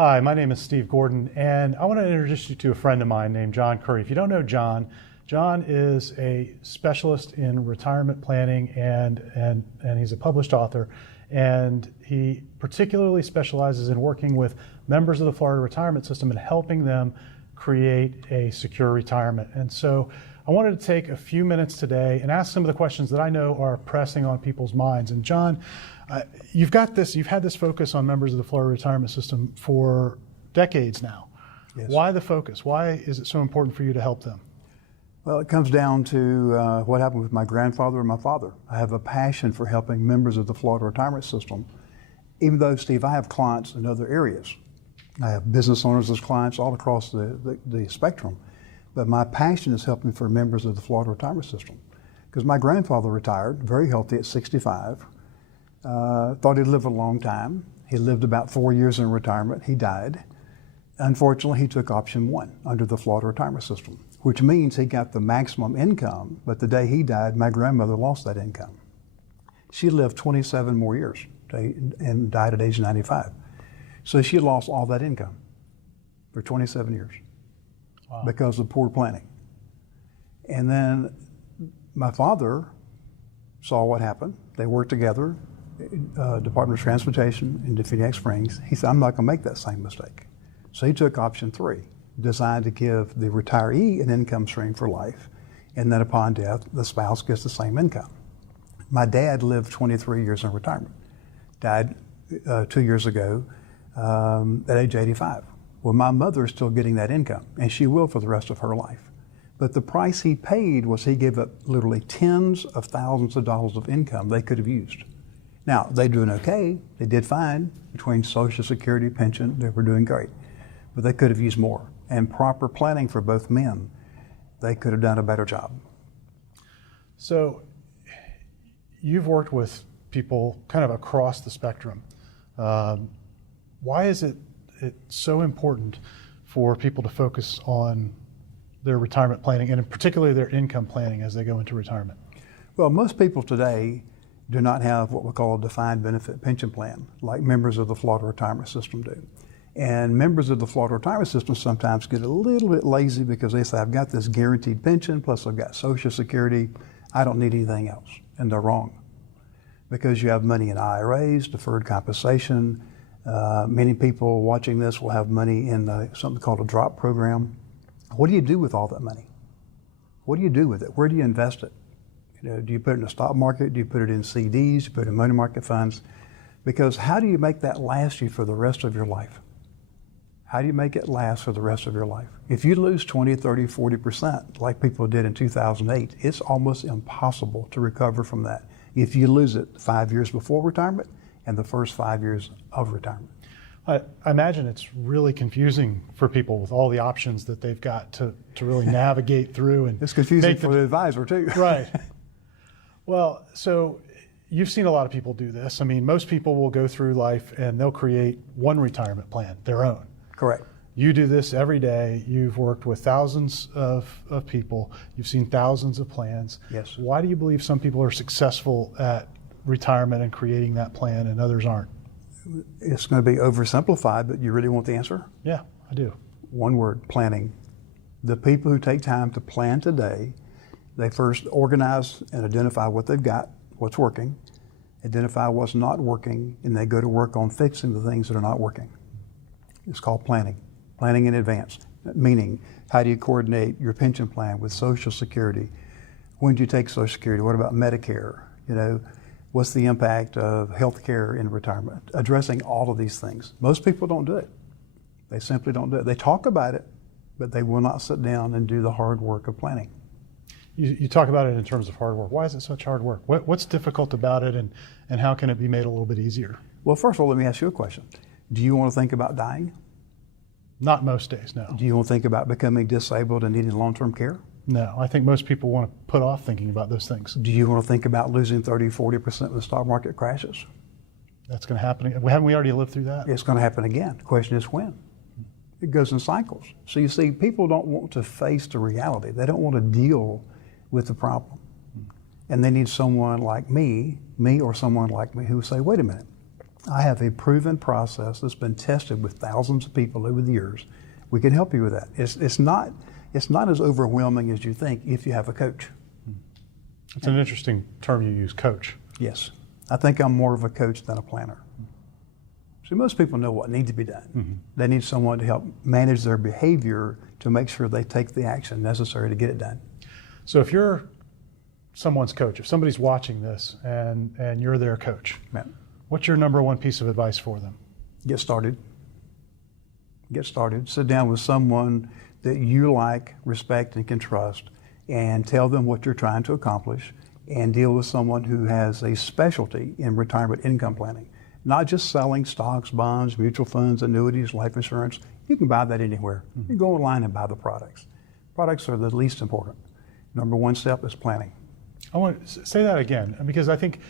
Hi, my name is Steve Gordon, and I want to introduce you to a friend of mine named John Curry. If you don't know John, John is a specialist in retirement planning and he's a published author, and he particularly specializes in working with members of the Florida retirement system and helping them create a secure retirement. And so I wanted to take a few minutes today and ask some of the questions that I know are pressing on people's minds. And John, you've had this focus on members of the Florida retirement system for decades now. Yes. Why the focus? Why is it so important for you to help them? Well, it comes down to what happened with my grandfather and my father. I have a passion for helping members of the Florida retirement system, even though, Steve, I have clients in other areas. I have business owners as clients all across the spectrum. But my passion is helping for members of the Florida retirement system. Because my grandfather retired, very healthy at 65, thought he'd live a long time. He lived about 4 years in retirement. He died. Unfortunately, he took option 1 under the Florida retirement system, which means he got the maximum income, but the day he died, my grandmother lost that income. She lived 27 more years and died at age 95. So she lost all that income for 27 years. Wow. Because of poor planning. And then my father saw what happened. They worked together, Department of Transportation in Phoenix Springs. He said, I'm not going to make that same mistake. So he took option 3, designed to give the retiree an income stream for life, and then upon death, the spouse gets the same income. My dad lived 23 years in retirement, died 2 years ago at age 85. Well, my mother is still getting that income, and she will for the rest of her life. But the price he paid was he gave up literally tens of thousands of dollars of income they could have used. Now, they're doing okay. They did fine between Social Security, pension. They were doing great. But they could have used more. And proper planning for both men, they could have done a better job. So you've worked with people kind of across the spectrum. Why is it's so important for people to focus on their retirement planning and particularly their income planning as they go into retirement? Well, most people today do not have what we call a defined benefit pension plan like members of the Florida retirement system do. And members of the Florida retirement system sometimes get a little bit lazy because they say, I've got this guaranteed pension, plus I've got Social Security, I don't need anything else. And they're wrong. Because you have money in IRAs, deferred compensation. Many people watching this will have money in something called a drop program. What do you do with all that money? What do you do with it? Where do you invest it? Do you put it in the stock market? Do you put it in CDs? Do you put it in money market funds? Because how do you make that last you for the rest of your life? How do you make it last for the rest of your life? If you lose 20, 30, 40%, like people did in 2008, it's almost impossible to recover from that if you lose it 5 years before retirement and the first 5 years of retirement. I imagine it's really confusing for people with all the options that they've got to really navigate through. And it's confusing for the advisor too. Right. Well, so you've seen a lot of people do this. I mean, most people will go through life and they'll create one retirement plan, their own. Correct. You do this every day. You've worked with thousands of people. You've seen thousands of plans. Yes. Why do you believe some people are successful at retirement and creating that plan and others aren't? It's going to be oversimplified, but you really want the answer? Yeah, I do. One word, planning. The people who take time to plan today, they first organize and identify what they've got, what's working, identify what's not working, and they go to work on fixing the things that are not working. It's called planning. Planning in advance, meaning how do you coordinate your pension plan with Social Security? When do you take Social Security? What about Medicare? What's the impact of health care in retirement? Addressing all of these things. Most people don't do it. They simply don't do it. They talk about it, but they will not sit down and do the hard work of planning. You talk about it in terms of hard work. Why is it such hard work? What's difficult about it, and how can it be made a little bit easier? Well, first of all, let me ask you a question. Do you want to think about dying? Not most days, no. Do you want to think about becoming disabled and needing long-term care? No, I think most people want to put off thinking about those things. Do you want to think about losing 30, 40% when the stock market crashes? That's going to happen. Haven't we already lived through that? It's going to happen again. The question is when. It goes in cycles. So you see, people don't want to face the reality. They don't want to deal with the problem. And they need someone like me or someone like me who will say, wait a minute, I have a proven process that's been tested with thousands of people over the years. We can help you with that. It's not as overwhelming as you think if you have a coach. It's an interesting term you use, coach. Yes. I think I'm more of a coach than a planner. So most people know what needs to be done. Mm-hmm. They need someone to help manage their behavior to make sure they take the action necessary to get it done. So if you're someone's coach, if somebody's watching this and you're their coach, Yeah. what's your number one piece of advice for them? Get started. Get started. Sit down with someone that you like, respect, and can trust, and tell them what you're trying to accomplish, and deal with someone who has a specialty in retirement income planning. Not just selling stocks, bonds, mutual funds, annuities, life insurance. You can buy that anywhere. You go online and buy the products. Products are the least important. Number one step is planning. I want to say that again, because I think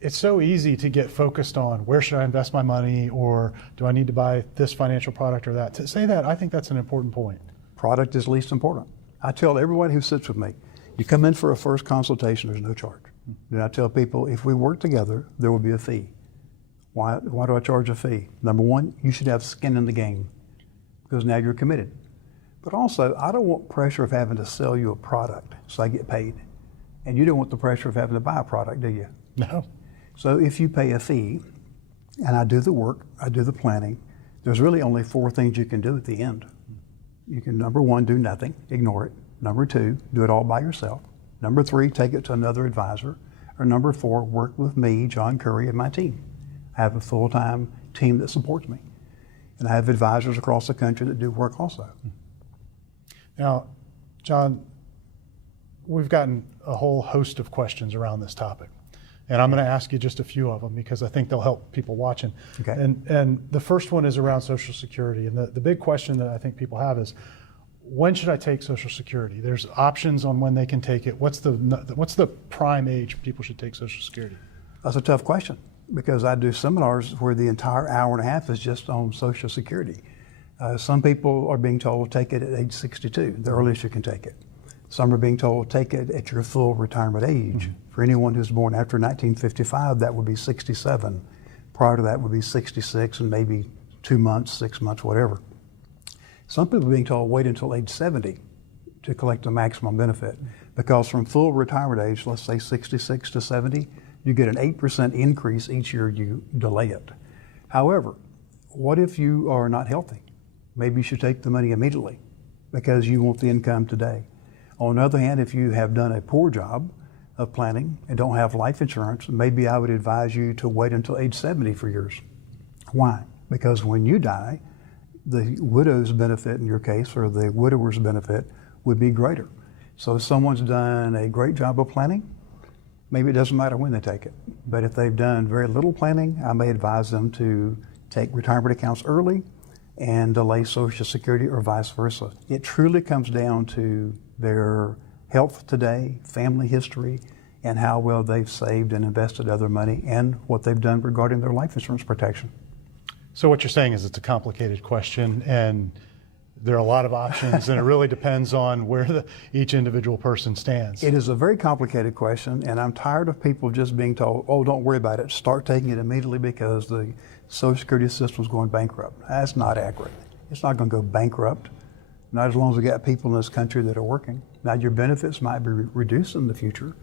it's so easy to get focused on where should I invest my money, or do I need to buy this financial product or that. To say that, I think that's an important point. Product is least important. I tell everyone who sits with me, you come in for a first consultation, there's no charge. Then I tell people, if we work together, there will be a fee. Why do I charge a fee? Number one, you should have skin in the game, because now you're committed. But also, I don't want pressure of having to sell you a product so I get paid. And you don't want the pressure of having to buy a product, do you? No. So if you pay a fee, and I do the work, I do the planning, there's really only 4 things you can do at the end. You can, number one, do nothing, ignore it. Number 2, do it all by yourself. Number 3, take it to another advisor. Or number 4, work with me, John Curry, and my team. I have a full-time team that supports me. And I have advisors across the country that do work also. Now, John, we've gotten a whole host of questions around this topic. And I'm going to ask you just a few of them because I think they'll help people watching. Okay. And the first one is around Social Security. And the big question that I think people have is, when should I take Social Security? There's options on when they can take it. What's the prime age people should take Social Security? That's a tough question, because I do seminars where the entire hour and a half is just on Social Security. Some people are being told take it at age 62, the earliest you can take it. Some are being told take it at your full retirement age. Mm-hmm. For anyone who's born after 1955, that would be 67. Prior to that would be 66 and maybe 2 months, 6 months, whatever. Some people are being told wait until age 70 to collect the maximum benefit, because from full retirement age, let's say 66 to 70, you get an 8% increase each year you delay it. However, what if you are not healthy? Maybe you should take the money immediately because you want the income today. On the other hand, if you have done a poor job of planning and don't have life insurance, maybe I would advise you to wait until age 70 for yours. Why? Because when you die, the widow's benefit in your case, or the widower's benefit, would be greater. So if someone's done a great job of planning, maybe it doesn't matter when they take it. But if they've done very little planning, I may advise them to take retirement accounts early and delay Social Security, or vice versa. It truly comes down to their health today, family history, and how well they've saved and invested other money, and what they've done regarding their life insurance protection. So what you're saying is it's a complicated question, and there are a lot of options, and it really depends on where each individual person stands. It is a very complicated question, and I'm tired of people just being told, oh, don't worry about it, start taking it immediately because the Social Security system is going bankrupt. That's not accurate. It's not going to go bankrupt, not as long as we got people in this country that are working. Now, your benefits might be reduced in the future.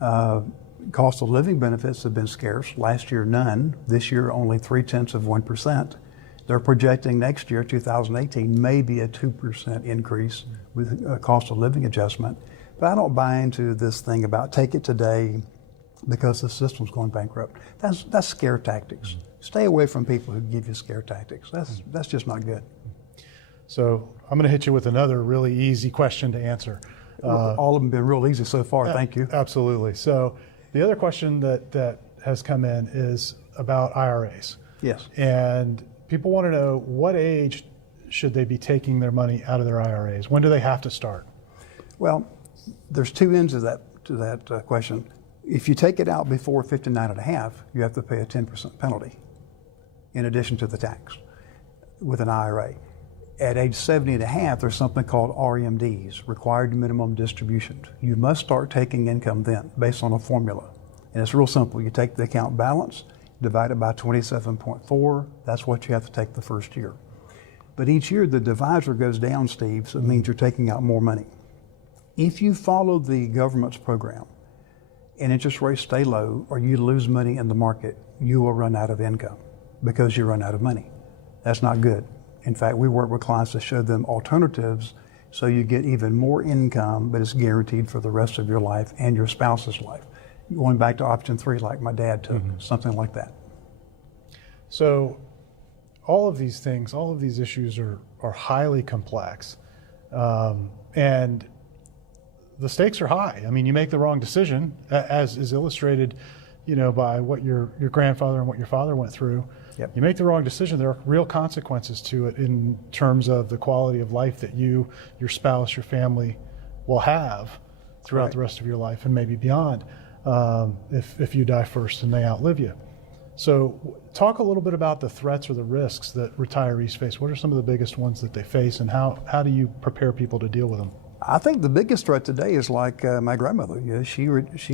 Cost of living benefits have been scarce. Last year, none. This year, only 0.3%. They're projecting next year, 2018, maybe a 2% increase with a cost of living adjustment. But I don't buy into this thing about take it today because the system's going bankrupt. That's scare tactics. Stay away from people who give you scare tactics. That's just not good. So I'm going to hit you with another really easy question to answer. All of them have been real easy so far. Thank you. Absolutely. So the other question that has come in is about IRAs. Yes. And people want to know, what age should they be taking their money out of their IRAs? When do they have to start? Well, there's 2 ends to that question. If you take it out before 59 and a half, you have to pay a 10% penalty in addition to the tax with an IRA. At age 70 and a half, there's something called RMDs, required minimum distributions. You must start taking income then based on a formula. And it's real simple. You take the account balance divided by 27.4, that's what you have to take the first year. But each year the divisor goes down, Steve, so it means you're taking out more money. If you follow the government's program and interest rates stay low or you lose money in the market, you will run out of income because you run out of money. That's not good. In fact, we work with clients to show them alternatives so you get even more income, but it's guaranteed for the rest of your life and your spouse's life. Going back to option 3 like my dad took, something like that. So all of these things, all of these issues are highly complex. And the stakes are high. I mean, you make the wrong decision, as is illustrated, by what your grandfather and what your father went through. Yep. You make the wrong decision, there are real consequences to it in terms of the quality of life that you, your spouse, your family will have throughout the rest of your life and maybe beyond, if you die first and they outlive you. So talk a little bit about the threats or the risks that retirees face. What are some of the biggest ones that they face, and how do you prepare people to deal with them? I think the biggest threat today is like my grandmother. She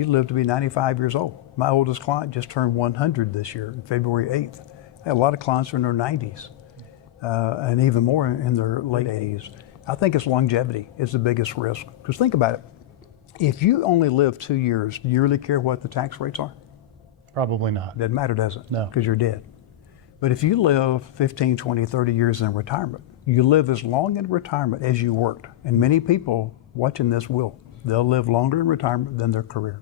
lived to be 95 years old. My oldest client just turned 100 this year, February 8th. I had a lot of clients are in their 90s and even more in their late 80s. I think it's longevity is the biggest risk. Because think about it. If you only live 2 years, do you really care what the tax rates are? Probably not. Doesn't matter, does it? No. Because you're dead. But if you live 15, 20, 30 years in retirement, you live as long in retirement as you worked. And many people watching this will. They'll live longer in retirement than their career.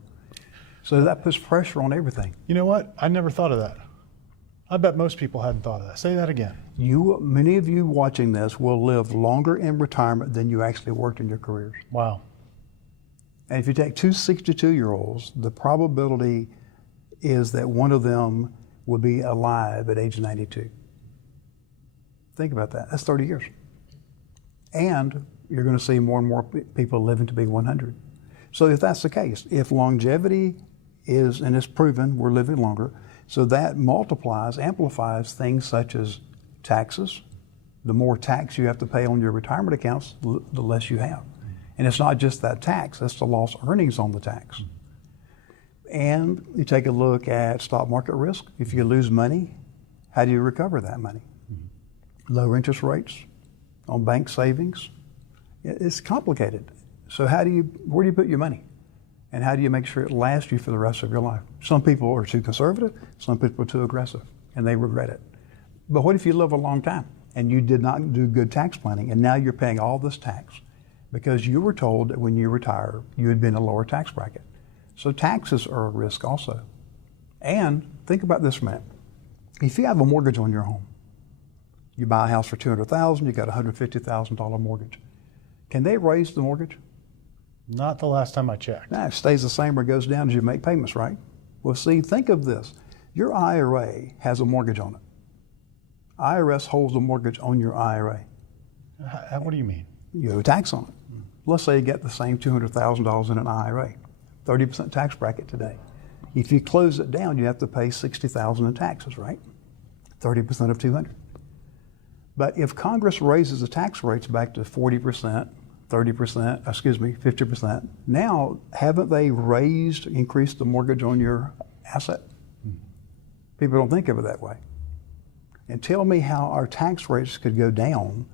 So that puts pressure on everything. You know what? I never thought of that. I bet most people hadn't thought of that. Say that again. Many of you watching this will live longer in retirement than you actually worked in your careers. Wow. And if you take two 62-year-olds, the probability is that one of them will be alive at age 92. Think about that. That's 30 years. And you're going to see more and more people living to be 100. So if that's the case, if longevity is, and it's proven we're living longer, so that multiplies, amplifies things such as taxes. The more tax you have to pay on your retirement accounts, the less you have. And it's not just that tax, it's the lost earnings on the tax. And you take a look at stock market risk. If you lose money, how do you recover that money? Lower interest rates on bank savings. It's complicated. So where do you put your money? And how do you make sure it lasts you for the rest of your life? Some people are too conservative, some people are too aggressive, and they regret it. But what if you live a long time and you did not do good tax planning, and now you're paying all this tax because you were told that when you retire, you had been in a lower tax bracket. So taxes are a risk also. And think about this, man. If you have a mortgage on your home, you buy a house for $200,000, you got a $150,000 mortgage. Can they raise the mortgage? Not the last time I checked. No, it stays the same or goes down as you make payments, right? Well, see, think of this. Your IRA has a mortgage on it. IRS holds a mortgage on your IRA. What do you mean? You owe tax on it. Let's say you get the same $200,000 in an IRA, 30% tax bracket today. If you close it down, you have to pay $60,000 in taxes, right? 30% of 200. But if Congress raises the tax rates back to 40%, 50%, now haven't they increased the mortgage on your asset? People don't think of it that way. And tell me how our tax rates could go down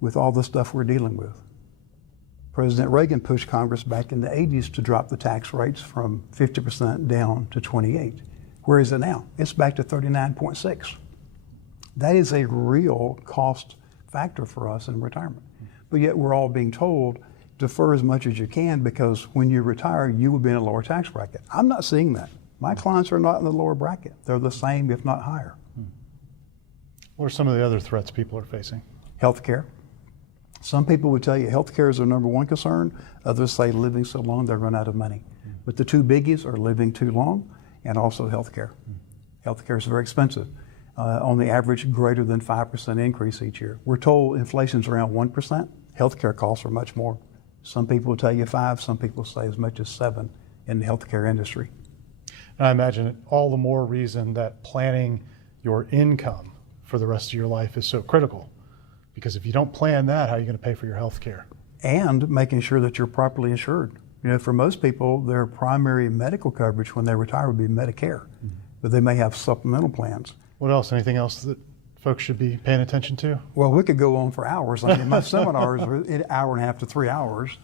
with all the stuff we're dealing with. President Reagan pushed Congress back in the 80s to drop the tax rates from 50% down to 28. Where is it now? It's back to 39.6. That is a real cost factor for us in retirement. But yet we're all being told, defer as much as you can because when you retire, you will be in a lower tax bracket. I'm not seeing that. My clients are not in the lower bracket. They're the same, if not higher. What are some of the other threats people are facing? Healthcare. Some people would tell you healthcare is their number one concern. Others say living so long they run out of money. But the two biggies are living too long and also healthcare. Healthcare is very expensive. On the average, greater than 5% increase each year. We're told inflation's around 1%. Healthcare costs are much more. Some people will tell you 5, some people say as much as 7 in the healthcare industry. And I imagine all the more reason that planning your income for the rest of your life is so critical. Because if you don't plan that, how are you going to pay for your health care? And making sure that you're properly insured. You know, for most people, their primary medical coverage when they retire would be Medicare. but they may have supplemental plans. What else? Anything else that folks should be paying attention to? Well, we could go on for hours. I mean, my seminars are an hour and a half to 3 hours.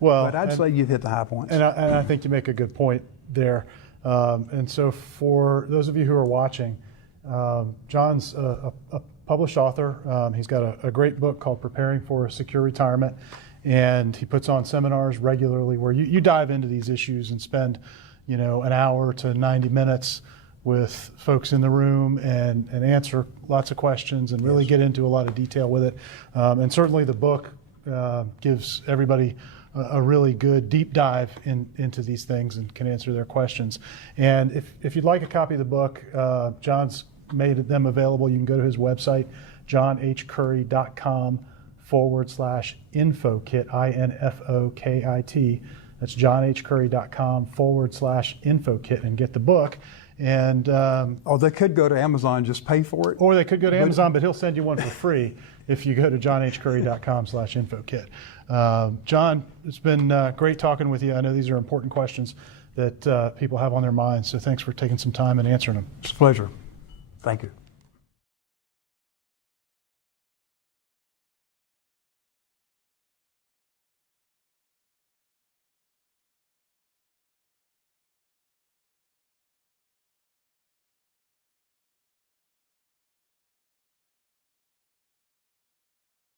Well, But I'd say you've hit the high points. And I think you make a good point there. And so for those of you who are watching, John's a published author. He's got a great book called Preparing for a Secure Retirement. And he puts on seminars regularly where you dive into these issues and spend, an hour to 90 minutes with folks in the room and answer lots of questions and really get into a lot of detail with it. And certainly the book gives everybody a really good deep dive into these things and can answer their questions. And if you'd like a copy of the book, John's made them available. You can go to his website, johnhcurry.com/infokit, INFOKIT. That's johnhcurry.com/infokit and get the book. And Or they could go to Amazon and just pay for it. or they could go to Amazon, but he'll send you one for free if you go to johnhcurry.com/infokit. John, it's been great talking with you. I know these are important questions that people have on their minds, so thanks for taking some time and answering them. It's a pleasure. Thank you.